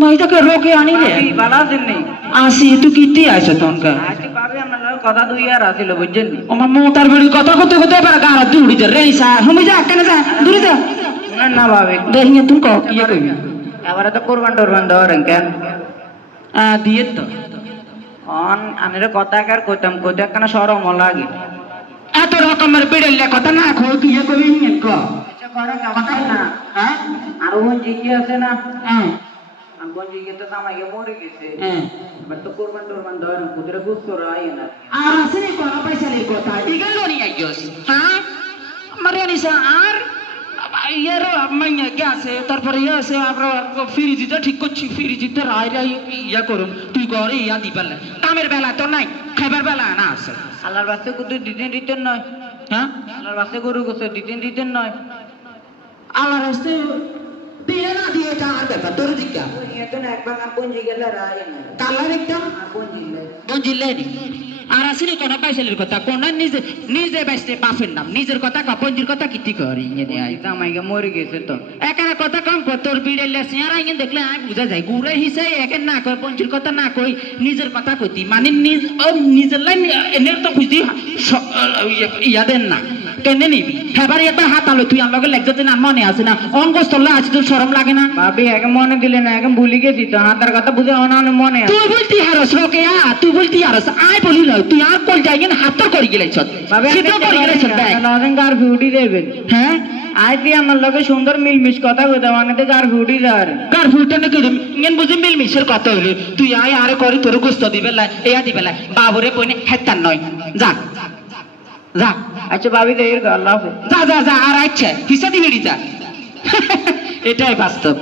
মাইটাকে রোকে আনি রে ভাবি ভালো আছেন নি? আসি তুই কিটি আইছ তনকা আজকে ভাবি আমার লগে কথা দুই আর আছিল বুঝছেন নি? আমার মোতার বড়ি কথা কত কত এবার গাড়া দূরি দে রেইসা হুমি যা কেন যা দূরি যা শুনেন না ভাবি, দেখিয়ে তুমি ক কি কইবি এবারে তো কোরবান টোরবান দেওয়ারেন কেন? দিয়ে তো আনের কথা কার কইতাম কইতে একখানা সরম লাগে। এত রকমের বিড়েলে কথা না কই কি কইবি নি ক আচ্ছা করেন কথা না, হ্যাঁ আর বোন জিজ্ঞে আছে না, হ্যাঁ আর বোন জিজ্ঞে তো জামাইকে মরে গেছে, হ্যাঁ এবার তো কোরবান টোরবান দেওয়ারেন কুদরে বুঝ করে আই না। আর আসেনি কোন পয়সা নেই কথা ইগেল নি আইছস হ্যাঁ মারে নিসা আর ইয়ার মাইয়া গেছে তারপরে ইয়া আছে আমরা ফ্রিজিটা ঠিক করছি ফ্রিজিতে রাই রাই ইয়া করুন তুই ঘরে ইয়া দিবেন কামের বেলা তো নাই খাবার বেলা না আছে আল্লাহর বাস্তে কুদরে দিতেন দিতেন নয়, হ্যাঁ আল্লাহর বাস্তে গরু গোছে দিতেন দিতেন নয়। আল্লাহ রাস্তে দিয়ে না দিয়ে এটা আর ব্যাপার তোর দিকা তো না একবার আর বোন জিজ্ঞে রায় না, কালার একটা আর বোন জিজ্ঞে বুঝলে নি আর আসলে কোন পয়সালের কথা কোন নিজে নিজে বেসতে বাপের নাম নিজের কথা কাপঞ্জির কথা কিতি করি জামাইকে মরে গেছে তো একার কথা কম কর তোর বিড়েলে সিয়ারা ইয়ে দেখলে আমি বুঝা যায় গুড়ে হিসে একে না কই পঞ্চির কথা না কই নিজের কথা কইতি মানে নিজের লাইন এনের তো বুঝতি ইয়াদের না কেনে নিবি হেবার এটা হাত আলো তুই আমার লেগতে না মনে আছে না অঙ্গস্থলে আছে তোর শরম লাগে না ভাবি একে মনে দিলে না এখন ভুলে গেছি তো হাতার কথা বুঝে অনানে মনে আছে। তুই বলতি হারস রোকে তুই বলতি হারস আই বলি লয় তুই আর কল যাই হাত তো করি গেলাইছ ভাবি সেটা করি গেলাইছ গার ভিউটি দেবেন হ্যাঁ আজ দিয়ে আমার লগে সুন্দর মিলমিশ কথা কইতে মানে গার ভিউটি যার কার ফুলটা নাকি ইঙ্গেন বুঝি মিল মিশের কথা হইলে তুই আয় আরে করি তোর গোস্ত দিবে লাই এয়া দিবে লাই বাবুরে কইনে হেতার নয় যা যা আচ্ছা ভাবি তো এর আল্লাহ হাফেজ। যা যা যা আর আচ্ছা হিসা দিবি যা এটাই বাস্তব